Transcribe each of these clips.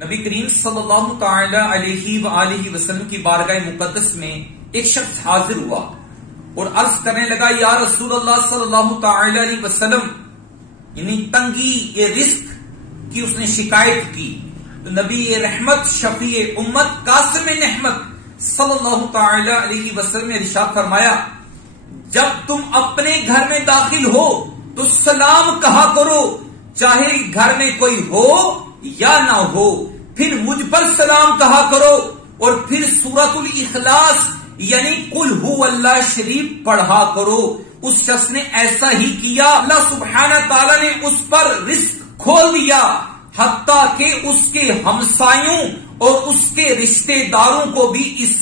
نبی کریم صلی اللہ تعالی علیہ وآلہ وسلم کی بارگاہ مقدس میں ایک شخص حاضر ہوا اور عرض کرنے لگا، یا رسول اللہ صلی اللہ تعالی علیہ وسلم، یعنی تنگی یہ رزق کی اس نے شکایت کی تو نبی رحمت شفیع امت قاسم نحمت صلی اللہ تعالی علیہ وسلم نے ارشاد فرمایا، جب تم اپنے گھر میں داخل ہو تو سلام کہا کرو، چاہے گھر میں کوئی ہو یا نہ ہو، پھر مجھ پر سلام کہا کرو، اور پھر سورۃ الاخلاص یعنی قل هو اللہ شریف پڑھا کرو۔ اس شخص نے ایسا ہی کیا، اللہ سبحانہ تعالیٰ نے اس پر رزق کھول دیا، حتیٰ کہ اس کے ہمسایوں اور اس کے رشتہ داروں کو بھی اس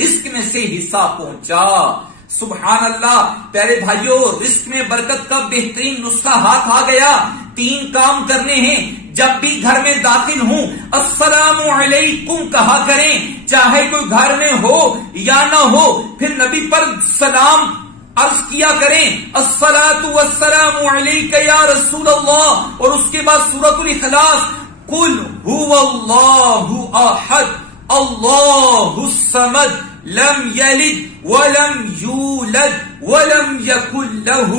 رزق میں سے حصہ پہنچا۔ سبحان اللہ۔ پیارے بھائیوں، رزق میں برکت کا بہترین نسخہ ہاتھ آ گیا۔ 3 کام کرنے ہیں۔ جب بھی گھر میں داخل ہوں السلام علیکم کہا کریں، چاہے کوئی گھر میں ہو یا نہ ہو، پھر نبی پر سلام عرض کیا کریں، الصلاۃ والسلام علیک یا رسول اللہ، اور اس کے بعد سورۃ الاخلاص، قل هو اللہ احد اللہ الصمد لم یلد ولم یولد ولم یکن له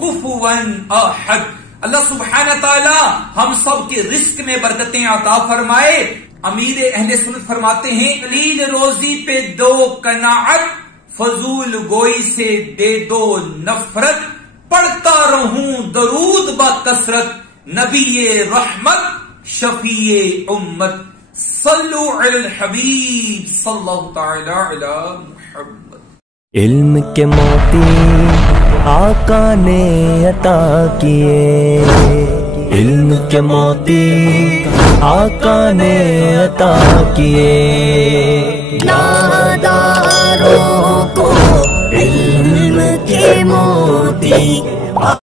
کفوا احد۔ اللہ سبحانہ تعالی ہم سب کے رزق میں برکتیں عطا فرمائے۔ امیر اہل سنت فرماتے ہیں، قلیل روزی پہ دو قناعت، فضول گوئی سے دے دو نفرت، پڑھتا رہوں درود با کثرت، نبی رحمت شفیع امت، صلو علی الحبیب صلی اللہ تعالی علی محمد۔ علم کے موتی آقا نے عطا کیے، علم کے موتی آقا نے عطا کیے، ناداروں کو علم کے موتی